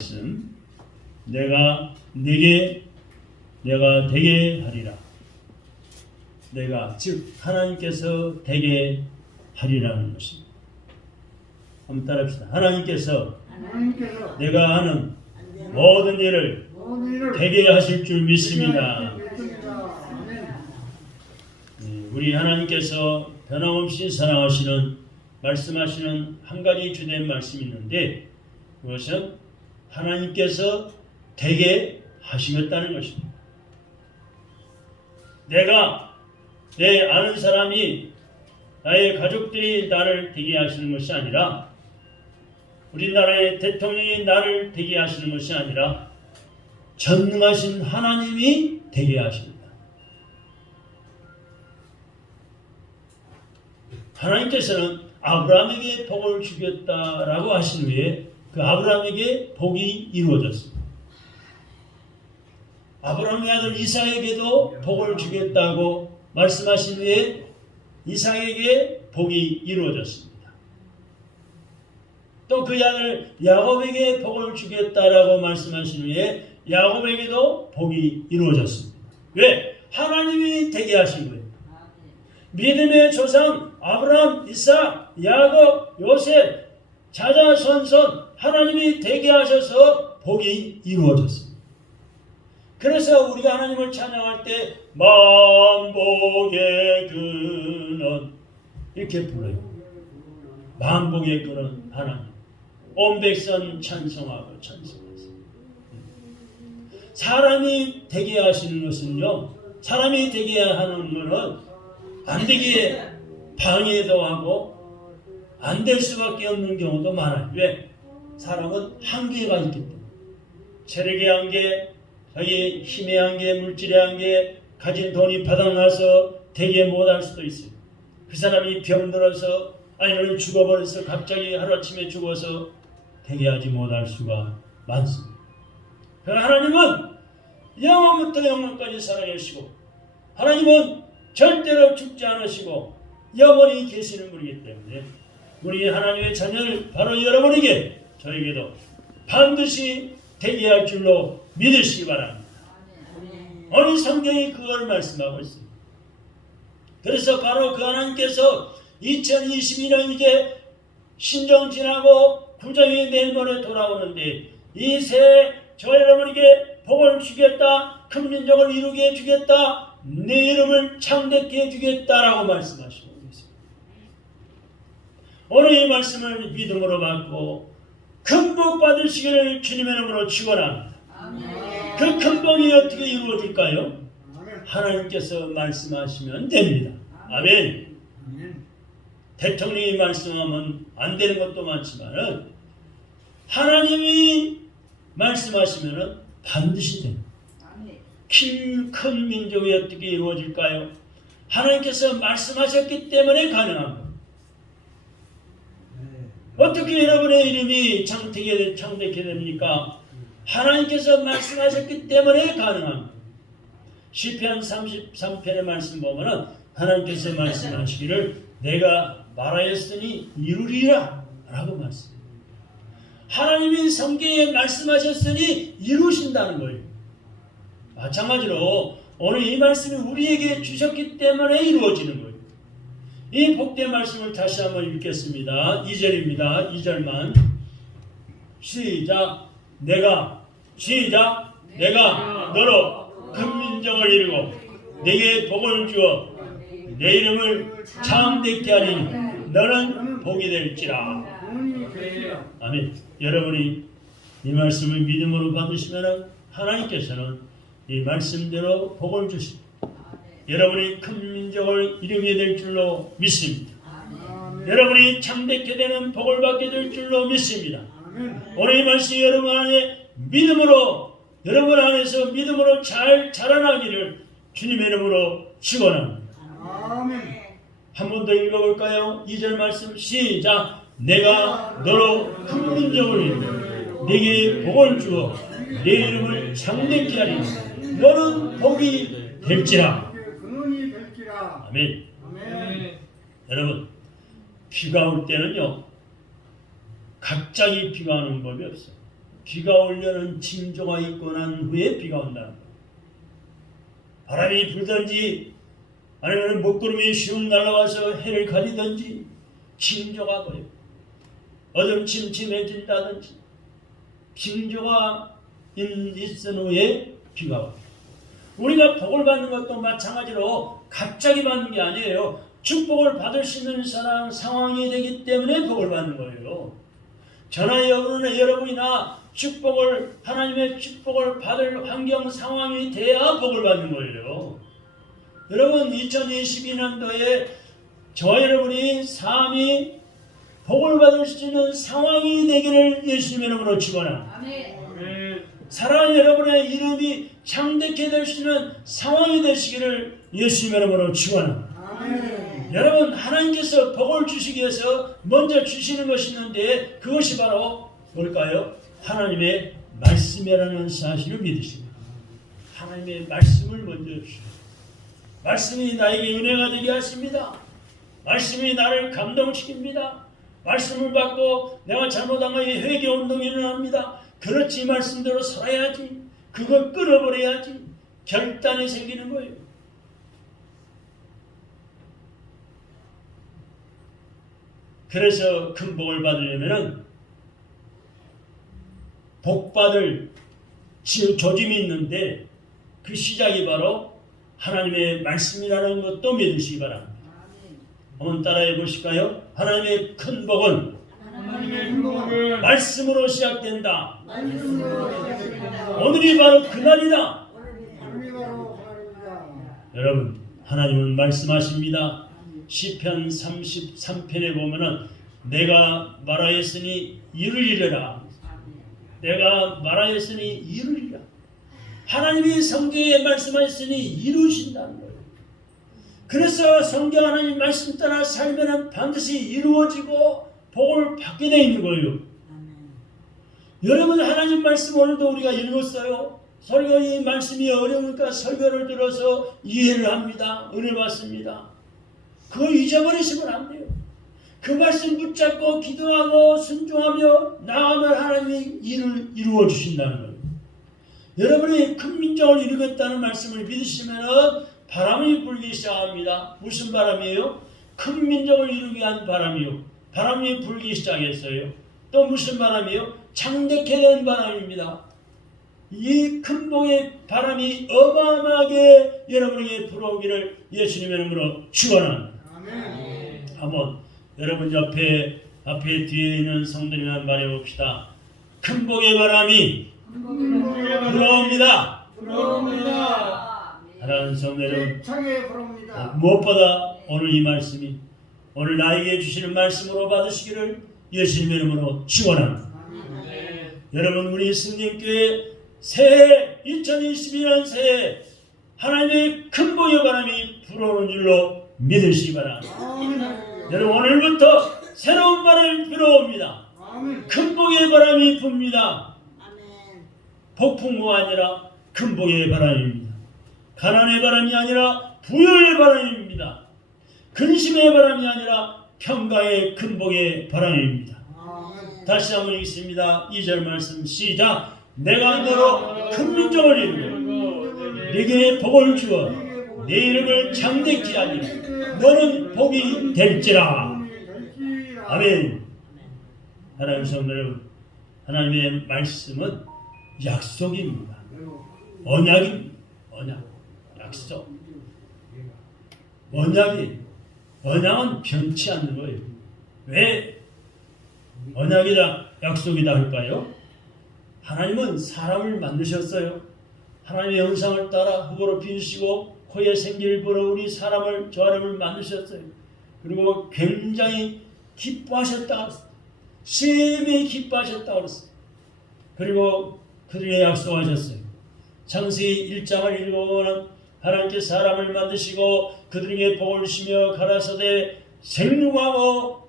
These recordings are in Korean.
말씀, 내가 되게 하리라. 내가 즉 하나님께서 되게 하리라는 것입니다. 한번 따라합시다. 하나님께서 내가 하는 모든 일을 되게 하실 줄 믿습니다. 우리 하나님께서 변함없이 사랑하시는 말씀하시는 한 가지 주된 말씀이 있는데, 그것은 하나님께서 되게 하시겠다는 것입니다. 내가, 내 아는 사람이, 나의 가족들이 나를 되게 하시는 것이 아니라, 우리나라의 대통령이 나를 되게 하시는 것이 아니라 전능하신 하나님이 되게 하십니다. 하나님께서는 아브라함에게 복을 주겠다라고 하신 후에 그 아브라함에게 복이 이루어졌습니다. 아브라함의 아들 이삭에게도 복을 주겠다고 말씀하신 후에 이삭에게 복이 이루어졌습니다. 또 그 아들 야곱에게 복을 주겠다라고 말씀하신 후에 야곱에게도 복이 이루어졌습니다. 왜? 하나님이 되게 하신 거예요. 믿음의 조상 아브라함, 이삭, 야곱, 요셉, 자자손손 하나님이 되게 하셔서 복이 이루어졌습니다. 그래서 우리가 하나님을 찬양할 때 만복의 근원 이렇게 불러요. 만복의 근원 하나님, 온 백성 찬송하고 찬송하세요. 사람이 되게 하시는 것은요, 사람이 되게 하는 것은 안 되게 방해도 하고 안 될 수밖에 없는 경우도 많아요. 왜? 사람은 한계가 있기 때문에. 체력의 한계, 자기 힘의 한계, 물질의 한계, 가진 돈이 바닥나서 되게 못할 수도 있어요. 그 사람이 병들어서 아니면 죽어버려서 갑자기 하루아침에 죽어서 되게 하지 못할 수가 많습니다. 그러나 하나님은 영원부터 영원까지 살아계시고, 하나님은 절대로 죽지 않으시고 영원히 계시는 분이기 때문에 우리 하나님의 자녀를 바로 여러분에게, 저에게도 반드시 되게 할 줄로 믿으시기 바랍니다. 오늘 성경이 그걸 말씀하고 있습니다. 그래서 바로 그 하나님께서 2022년 이제 신정 지나고 구정이 내일 모레 돌아오는데, 이 새해 저 여러분에게 복을 주겠다, 큰 민족을 이루게 해주겠다, 내 이름을 창대케 해주겠다라고 말씀하시고 있습니다. 오늘 이 말씀을 믿음으로 받고 큰 복 받으시기를 주님의 이름으로 축원합니다. 그 큰 복이 어떻게 이루어질까요? 하나님께서 말씀하시면 됩니다. 아멘. 대통령이 말씀하면 안 되는 것도 많지만 하나님이 말씀하시면 반드시 됩니다. 큰 민족이 어떻게 이루어질까요? 하나님께서 말씀하셨기 때문에 가능한 겁니다. 어떻게 여러분의 이름이 창대케 됩니까? 하나님께서 말씀하셨기 때문에 가능한 겁니다. 시편 33편의 말씀 보면 하나님께서 말씀하시기를 내가 말하였으니 이루리라 라고 말씀합니다. 하나님이 성경에 말씀하셨으니 이루신다는 거예요. 마찬가지로 오늘 이 말씀이 우리에게 주셨기 때문에 이루어지는 거예요. 이 복된 말씀을 다시 한번 읽겠습니다. 2절입니다. 2절만 시작. 내가 너로 큰 민족을 이루고 내게 복을 주어 내 이름을 창대케 하리니 너는 복이 될지라. 아멘. 여러분이 이 말씀을 믿음으로 받으시면 하나님께서는 이 말씀대로 복을 주십니다. 여러분이 큰 민족을 이루게 될 줄로 믿습니다. 여러분이 창대케 되는 복을 받게 될 줄로 믿습니다. 오늘 이 말씀이 여러분 안에 믿음으로, 여러분 안에서 믿음으로 잘 자라나기를 주님의 이름으로 축원합니다. 한 번 더 읽어볼까요? 2절 말씀 시작. 내가 너로 큰 민족을 이루고 내게 복을 주어 내 이름을 창대케 하리니 너는 복이 될지라. 아멘. 여러분, 비가 올 때는요, 갑자기 비가 오는 법이 없어요. 비가 오려는 징조가 있고 난 후에 비가 온다는 거예요. 바람이 불든지 아니면 먹구름이 슝 날아와서 해를 가리든지 징조가 보여요. 어둠침침해진다든지 징조가 있은 후에 비가 와요. 우리가 복을 받는 것도 마찬가지로 갑자기 받는 게 아니에요. 축복을 받을 수 있는 상황이 되기 때문에 복을 받는 거예요. 저나 여러분이나 하나님의 축복을 받을 환경 상황이 돼야 복을 받는 거예요. 여러분 2022년도에 저와 여러분이 삶이 복을 받을 수 있는 상황이 되기를 예수님의 이름으로 축원합니다. 사랑하는 여러분의 이름이 창대케 될 수 있는 상황이 되시기를 예수님의 이름으로 축원합니다. 여러분 하나님께서 복을 주시기 위해서 먼저 주시는 것이 있는데 그것이 바로 뭘까요? 하나님의 말씀이라는 사실을 믿으십니다. 하나님의 말씀을 먼저 주십니다. 말씀이 나에게 은혜가 되게 하십니다. 말씀이 나를 감동시킵니다. 말씀을 받고 내가 잘못한 것에 회개운동이 일어납니다. 그렇지 말씀대로 살아야지. 그걸 끊어버려야지. 결단이 생기는 거예요. 그래서 큰 복을 받으려면 복 받을 조짐이 있는데 그 시작이 바로 하나님의 말씀이라는 것도 믿으시기 바랍니다. 한번 따라해 보실까요? 하나님의 큰 복은 말씀으로 시작된다. 오늘이 바로 그날이다. 여러분 하나님은 말씀하십니다. 시편 33편에 보면은 내가 말하였으니 이루리라. 내가 말하였으니 이루리라. 하나님이 성경에 말씀하셨으니 이루신다는 거예요. 그래서 성경 하나님 말씀 따라 살면 반드시 이루어지고 복을 받게 되어 있는 거예요. 여러분 하나님 말씀 오늘도 우리가 읽었어요. 설교의 말씀이 어려우니까 설교를 들어서 이해를 합니다. 은혜 받습니다. 그거 잊어버리시면 안 돼요. 그 말씀 붙잡고 기도하고 순종하며 나아가면 하나님이 일을 이루어 주신다는 거예요. 여러분이 큰 민족을 이루겠다는 말씀을 믿으시면 바람이 불기 시작합니다. 무슨 바람이에요? 큰 민족을 이루기 위한 바람이요. 바람이 불기 시작했어요. 또 무슨 바람이요? 창대케 된 바람입니다. 이 큰 복의 바람이 어마어마하게 여러분에게 불어오기를 예수님의 이름으로 축원합니다. 한번 여러분 앞에 뒤에 있는 성도님만 말해봅시다. 큰 복의 바람이 불어옵니다. 사랑하는 성도 여러분, 무엇보다 오늘 이 말씀이 오늘 나에게 주시는 말씀으로 받으시기를 예수님의 이름으로 축원합니다. 여러분 우리 승림교회 새해 2022년 새해 하나님의 큰 복의 바람이 불어오는 줄로 믿으시기 바랍니다. 여러분 오늘부터 새로운 바람이 불어옵니다. 큰 복의 바람이 붑니다. 폭풍우가 아니라 큰 복의 바람입니다. 가난의 바람이 아니라 부여의 바람입니다. 근심의 바람이 아니라 평강의 큰 복의 바람입니다. 다시 한번 읽겠습니다. 2절 말씀 시작. 내가 너로 큰 민족을 이루고 네게 복을 주어 네 이름을 장대케 하니 너는 복이 될지라. 아멘. 하나님 성도 여러분, 하나님의 말씀은 약속입니다. 언약입니다. 언약, 약속. 언약은 변치 않는 거예요. 왜 언약이다, 약속이다 할까요? 하나님은 사람을 만드셨어요. 하나님의 형상을 따라 흙으로 빚으시고 코에 생기를 불어 우리 사람을 저를 만드셨어요. 그리고 굉장히 기뻐하셨다. 심히 기뻐하셨다 그랬어요. 그리고 그들에게 약속하셨어요. 창세기 1장을 읽어보면 하나님께서 사람을 만드시고 그들에게 복을 주시며 가라사대 생육하고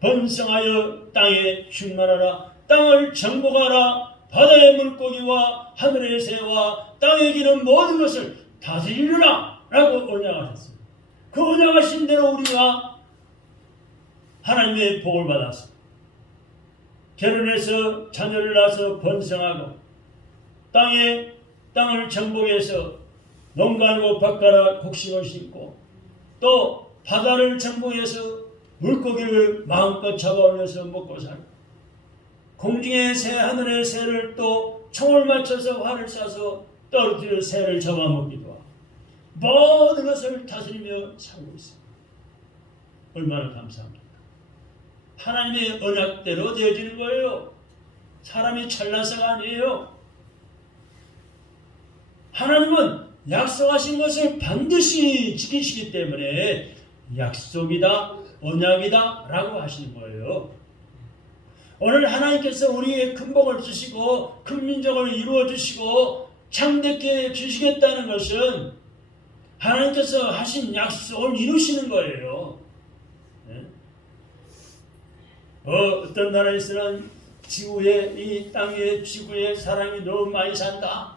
번성하여 땅에 충만하라. 땅을 정복하라. 바다의 물고기와 하늘의 새와 땅에 기는 모든 것을 다스리라 라고 언약하셨어요. 그 언약하신 대로 우리가 하나님의 복을 받았습니다. 결혼해서 자녀를 낳아서 번성하고 땅을 정복해서 농간고 밭가라 곡식을 심고 또 바다를 정복해서 물고기를 마음껏 잡아올려서 먹고 살고 공중의 새 하늘의 새를 또 총을 맞춰서 활을 쏴서 떨어뜨려 새를 잡아먹기도 하고 모든 것을 다스리며 살고 있습니다. 얼마나 감사합니까? 하나님의 언약대로 되어지는 거예요. 사람이 잘나서가 아니에요. 하나님은 약속하신 것을 반드시 지키시기 때문에 약속이다, 언약이다 라고 하시는 거예요. 오늘 하나님께서 우리에게 큰 복을 주시고 큰 민족을 이루어 주시고 창대케 주시겠다는 것은 하나님께서 하신 약속을 이루시는 거예요. 네? 어떤 나라에서는 지구에 이 땅 위에 지구에 사람이 너무 많이 산다.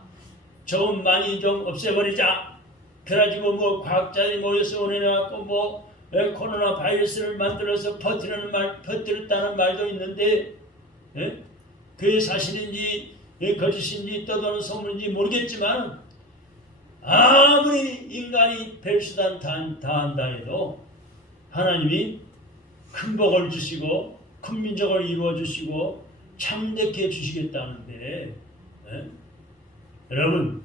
조금 많이 좀 없애버리자. 그래가지고 뭐 과학자들이 모여서 오늘해갖고 뭐 코로나 바이러스를 만들어서 퍼뜨렸다는 말도 있는데 예? 그게 사실인지 거짓인지 떠도는 소문인지 모르겠지만 아무리 인간이 별수단 다한다 해도 하나님이 큰 복을 주시고 큰 민족을 이루어 주시고 창대케 해주시겠다는데 예? 여러분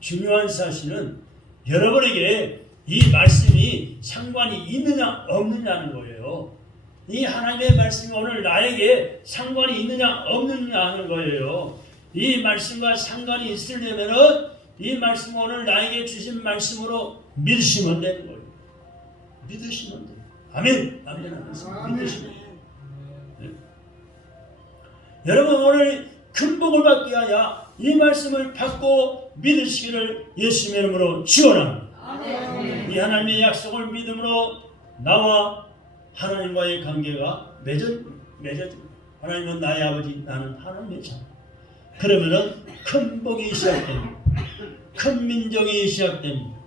중요한 사실은 여러분에게 이 말씀이 상관이 있느냐 없느냐는 거예요. 이 하나님의 말씀이 오늘 나에게 상관이 있느냐 없느냐 하는 거예요. 이 말씀과 상관이 있으려면은 이 말씀 오늘 나에게 주신 말씀으로 믿으시면 되는 거예요. 믿으시면 돼요. 아멘. 아멘. 아멘. 믿으시면 돼요. 네. 여러분 오늘 큰 복을 받기 위하여 이 말씀을 받고 믿으시기를 예수님의 이름으로 축원합니다. 이 하나님의 약속을 믿음으로 나와 하나님과의 관계가 맺어집니다. 하나님은 나의 아버지, 나는 하나님의 자녀. 그러면은 큰 복이 시작됩니다. 큰 민족이 시작됩니다.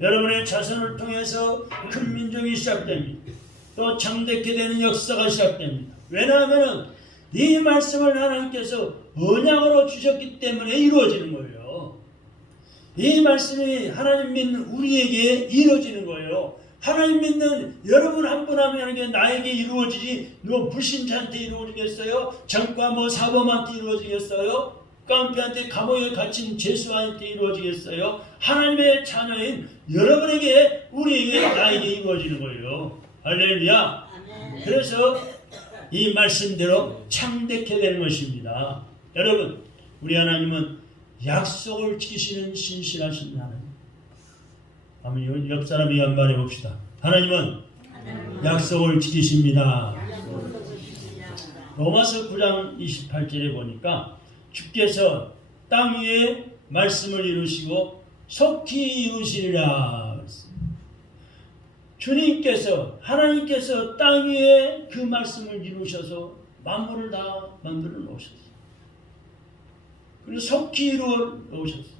여러분의 자손을 통해서 큰 민족이 시작됩니다. 또 창대케 되는 역사가 시작됩니다. 왜냐하면 이 말씀을 하나님께서 언약으로 주셨기 때문에 이루어지는 거예요. 이 말씀이 하나님 믿는 우리에게 이루어지는 거예요. 하나님 믿는 여러분 한 분 한 명에게 나에게 이루어지지 누가 불신자한테 이루어지겠어요? 장과 뭐 사범한테 이루어지겠어요? 깡패한테 감옥에 갇힌 죄수한테 이루어지겠어요? 하나님의 자녀인 여러분에게 우리에게 나에게 이루어지는 거예요. 할렐루야. 그래서 이 말씀대로 창대케 되는 것입니다. 여러분 우리 하나님은 약속을 지키시는 신실하신 하나님. 한번 옆 사람이 한번 해봅시다. 하나님은 약속을 지키십니다. 로마서 9장 28절에 보니까 주께서 땅 위에 말씀을 이루시고 속히 이루시리라. 주님께서 하나님께서 땅 위에 그 말씀을 이루셔서 만물을 다 만들어 놓으셨어요. 그리고 속히 이루어 놓으셨어요.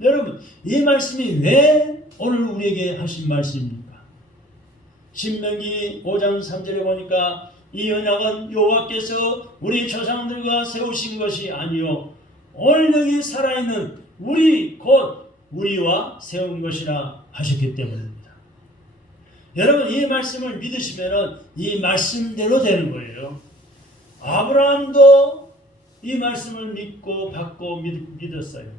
여러분 이 말씀이 왜 오늘 우리에게 하신 말씀입니까? 신명기 5장 3절에 보니까 이 언약은 여호와께서 우리 조상들과 세우신 것이 아니요 오늘 여기 살아있는 우리 곧 우리와 세운 것이라 하셨기 때문입니다. 여러분 이 말씀을 믿으시면 이 말씀대로 되는 거예요. 아브라함도 이 말씀을 믿고 받고 믿었어요.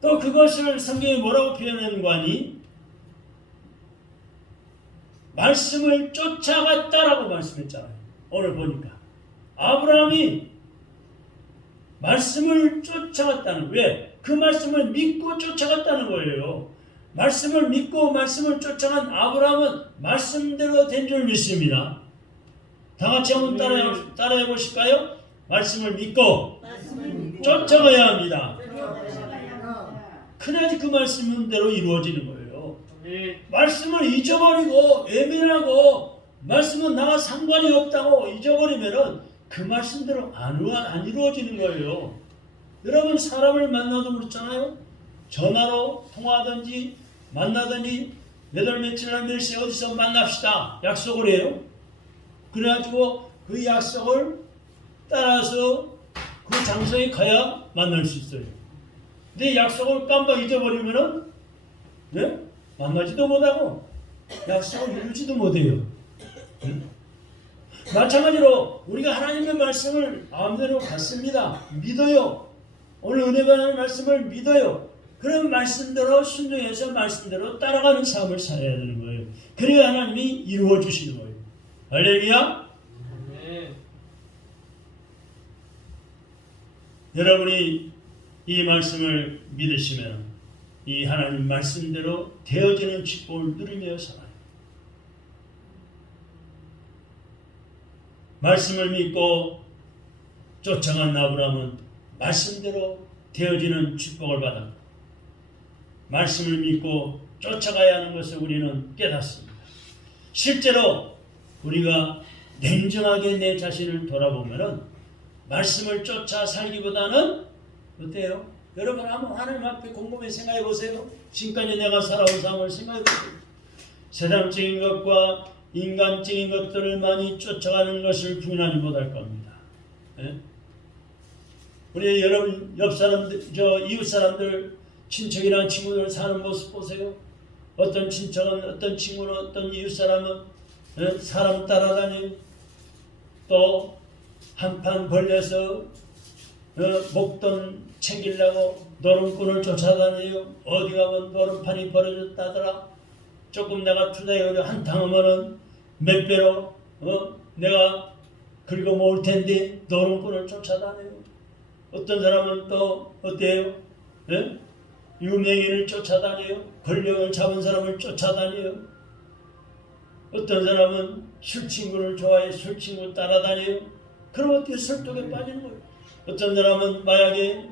또 그것을 성경이 뭐라고 표현하는가 하니 말씀을 쫓아갔다라고 말씀했잖아요. 오늘 보니까 아브라함이 말씀을 쫓아갔다는 왜? 그 말씀을 믿고 쫓아갔다는 거예요. 말씀을 믿고 말씀을 쫓아간 아브라함은 말씀대로 된 줄 믿습니다. 다 같이 한번 따라해 보실까요? 말씀을 믿고 쫓아가야 합니다. 그래야지 그 말씀대로 이루어지는 거예요. 말씀을 잊어버리고 외면하고 말씀은 나와 상관이 없다고 잊어버리면은 그 말씀대로 안 이루어지는 거예요. 여러분 사람을 만나도 그렇잖아요. 전화로 통화하든지 만나든지 몇 월 며칠 날 몇 시에 어디서 만납시다 약속을 해요. 그래가지고 그 약속을 따라서 그 장소에 가야 만날 수 있어요. 근데 약속을 깜빡 잊어버리면은 네? 만나지도 못하고 약속을 이루지도 못해요. 네? 마찬가지로 우리가 하나님의 말씀을 마음대로 받습니다. 믿어요. 오늘 은혜 받는 말씀을 믿어요. 그런 말씀대로 순종해서 말씀대로 따라가는 삶을 살아야 되는 거예요. 그래야 하나님이 이루어 주시는 거예요. 할렐루야. 네. 여러분이 이 말씀을 믿으시면 이 하나님 말씀대로 되어지는 축복을 누리며 살아요. 말씀을 믿고 쫓아간 아브라함은 말씀대로 되어지는 축복을 받아 말씀을 믿고 쫓아가야 하는 것을 우리는 깨닫습니다. 실제로 우리가 냉정하게 내 자신을 돌아보면은 말씀을 쫓아 살기보다는 어때요? 여러분 한번 하나님 앞에 곰곰이 생각해 보세요. 지금까지 내가 살아온 삶을 생각해 보세요. 세상적인 것과 인간적인 것들을 많이 쫓아가는 것을 부인하지 못할 겁니다. 예? 우리 여러분 옆 사람들, 이웃 사람들, 친척이나 친구들 사는 모습 보세요. 어떤 친척은, 어떤 친구는, 어떤 이웃 사람은 사람 따라다니고 또 한판 벌려서 목돈 챙기려고 노름꾼을 쫓아다녀요. 어디 가면 노름판이 벌어졌다더라. 조금 내가 투자해 한탕 하면은 몇 배로 내가 긁어 모을 텐데 노름꾼을 쫓아다녀요. 어떤 사람은 또 어때요? 예? 유명인을 쫓아다녀요. 권력을 잡은 사람을 쫓아다녀요. 어떤 사람은 술 친구를 좋아해 술 친구 따라다녀요. 그럼 어떻게 설득에 빠지는 거예요. 어떤 사람은 마약에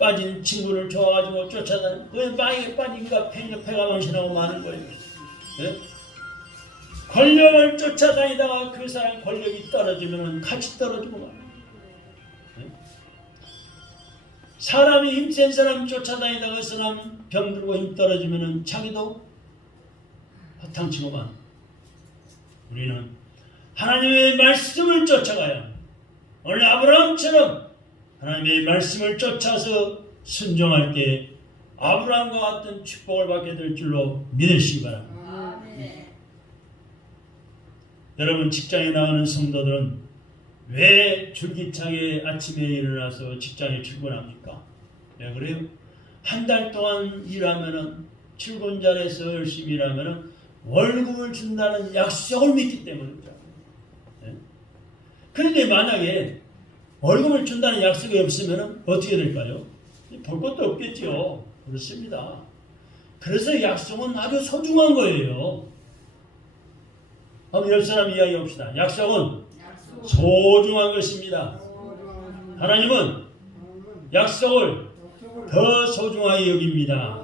빠진 친구를 좋아가지고 쫓아다녀요. 왜 마약에 빠진가 폐가 망신하고 마는 거예요. 네? 권력을 쫓아다니다가 그 사람 권력이 떨어지면 같이 떨어지고 말아요. 네? 사람이 힘센 사람 쫓아다니다가 그 사람 병들고 힘 떨어지면 자기도 허탕치고 만. 우리는 하나님의 말씀을 쫓아가야 오늘 아브라함처럼 하나님의 말씀을 쫓아서 순종할 때 아브라함과 같은 축복을 받게 될 줄로 믿으시기 바랍니다. 여러분 직장에 나가는 성도들은 왜 줄기차게 아침에 일어나서 직장에 출근합니까? 왜 그래요? 한 달 동안 일하면은 출근 잘해서 열심히 일하면은 월급을 준다는 약속을 믿기 때문이죠. 네? 그런데 만약에 월급을 준다는 약속이 없으면 어떻게 될까요? 볼 것도 없겠죠. 그렇습니다. 그래서 약속은 아주 소중한 거예요. 한번 옆 사람 이야기 봅시다. 약속은 소중한 것입니다. 하나님은 약속을 더 소중하게 여깁니다.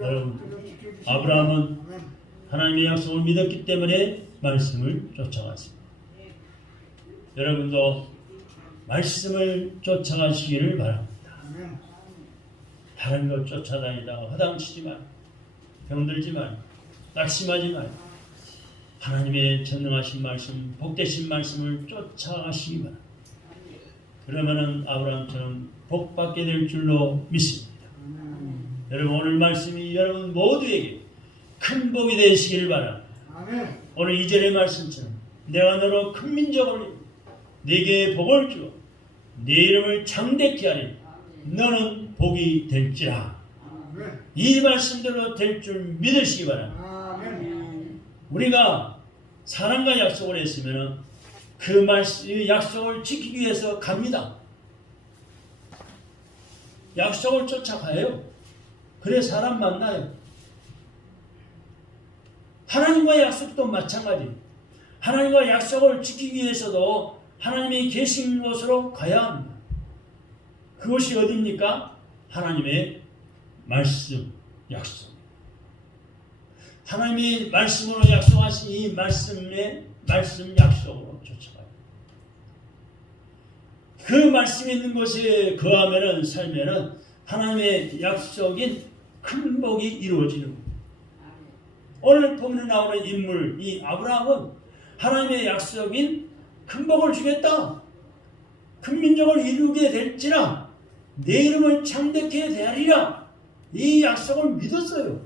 여러분, 아브라함은 하나님의 약속을 믿었기 때문에 말씀을 쫓아갔습니다. 여러분도 말씀을 쫓아가시기를 바랍니다. 다른 것 쫓아다니다가 허당치지 말고 병들지 말고 낙심하지 말고 하나님의 전능하신 말씀, 복되신 말씀을 쫓아가시기 바랍니다. 그러면은 아브라함처럼 복받게 될 줄로 믿습니다. 여러분 오늘 말씀이 여러분 모두에게 큰 복이 되시기를 바랍니다. 오늘 2절의 말씀처럼 내가 너로 큰 민족을 네게 복을 주어 네 이름을 창대케 하리 너는 복이 될지라. 이 말씀대로 될 줄 믿으시기 바랍니다. 우리가 사람과 약속을 했으면 그 말씀, 약속을 지키기 위해서 갑니다. 약속을 쫓아가요. 그래 사람 만나요. 하나님과 약속도 마찬가지. 하나님과 약속을 지키기 위해서도 하나님이 계신 곳으로 가야 합니다. 그것이 어디입니까? 하나님의 말씀, 약속. 하나님이 말씀으로 약속하신 이 말씀의 말씀 약속으로 쫓아가요. 그 말씀이 있는 곳에 거하면은 살면은 하나님의 약속인 큰 복이 이루어지는 겁니다. 오늘 본문에 나오는 인물 이 아브라함은 하나님의 약속인 큰 복을 주겠다. 큰 민족을 이루게 될지라 내 이름을 창대케 대하리라. 이 약속을 믿었어요.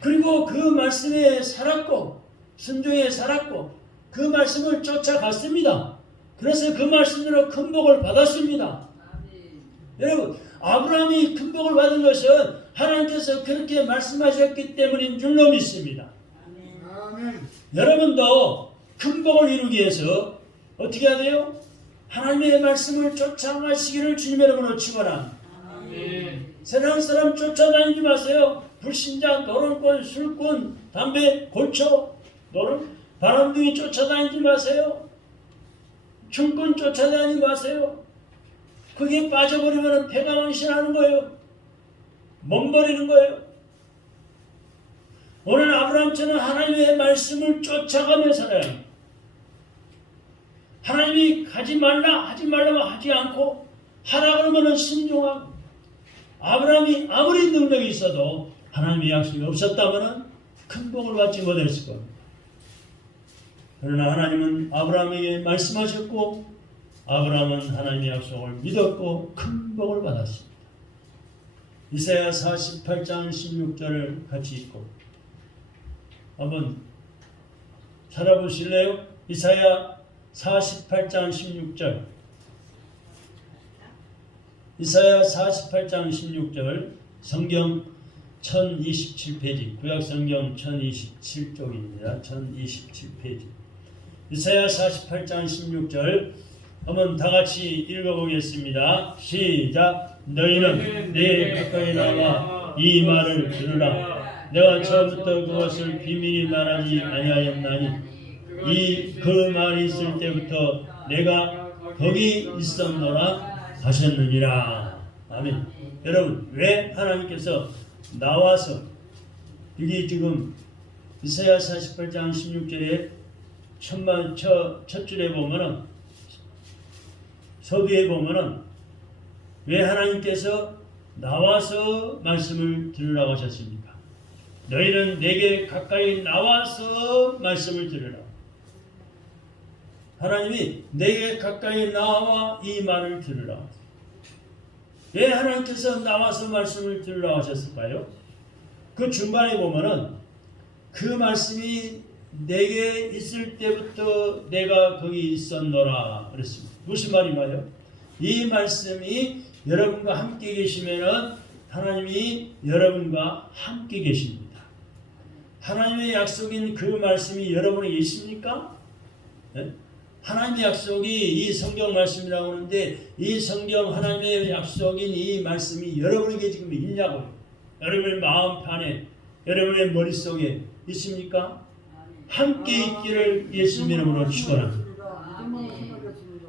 그리고 그 말씀에 살았고 순종에 살았고 그 말씀을 쫓아갔습니다. 그래서 그 말씀으로 큰 복을 받았습니다. 여러분, 아브라함이 큰 복을 받은 것은 하나님께서 그렇게 말씀하셨기 때문인 줄로 믿습니다. 여러분도 큰 복을 이루기 위해서 어떻게 해야 돼요? 하나님의 말씀을 쫓아가시기를 주님의 이름으로 축원합니다. 세상 사람 쫓아다니지 마세요. 불신자, 노름꾼, 술꾼, 담배, 골초, 바람둥이 쫓아다니지 마세요. 춤꾼 쫓아다니지 마세요. 그게 빠져버리면 배가 망신하는 거예요. 몸버리는 거예요. 오늘 아브라함처럼 하나님의 말씀을 쫓아가며 살아야 합니다. 하나님이 하지 말라면 하지 않고 하라 그러면 순종하고. 아브라함이 아무리 능력이 있어도 하나님의 약속이 없었다면 큰 복을 받지 못했을 겁니다. 그러나 하나님은 아브라함에게 말씀하셨고 아브라함은 하나님의 약속을 믿었고 큰 복을 받았습니다. 이사야 48장 16절을 같이 읽고 한번 찾아보실래요? 이사야 48장 16절. 이사야 48장 16절 성경 1027페이지 구약성경 1027쪽입니다. 1027페이지 이사야 48장 16절 한번 다같이 읽어보겠습니다. 시작. 너희는 내 가까이 나와 이 말을 들으라. 내가 처음부터 그것을 비밀히 말하지 아니하였나니 그 말이 있을 때부터 내가 거기 있었노라 하셨느니라. 아멘. 여러분, 왜 하나님께서 나와서 여기 지금 이사야 48장 16절에 첫 줄에 보면은 서두에 보면은 왜 하나님께서 나와서 말씀을 들으라고 하셨습니까? 너희는 내게 가까이 나와서 말씀을 들으라. 하나님이 내게 가까이 나와 이 말을 들으라. 왜 하나님께서 나와서 말씀을 들으라고 하셨을까요? 그 중간에 보면은 그 말씀이 내게 있을 때부터 내가 거기 있었노라 그랬습니다. 무슨 말인가요? 이 말씀이 여러분과 함께 계시면은 하나님이 여러분과 함께 계십니다. 하나님의 약속인 그 말씀이 여러분에게 있습니까? 네? 하나님의 약속이 이 성경 말씀이라고 하는데 이 성경 하나님의 약속인 이 말씀이 여러분에게 지금 있냐고요? 여러분의 마음 판에 여러분의 머릿속에 있습니까? 함께 있기를 예수님 이름으로 축원합니다.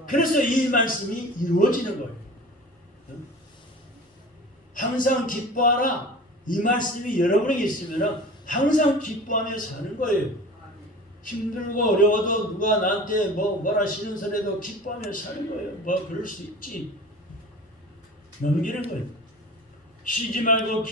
그래서 이 말씀이 이루어지는 거예요. 항상 기뻐하라. 이 말씀이 여러분에게 있으면 항상 기뻐하며 사는 거예요. 힘들고 어려워도 누가 나한테 뭐라 싫은 소리도 기뻐하며 사는 거예요. 그럴 수 있지. 넘기는 거예요. 쉬지 말고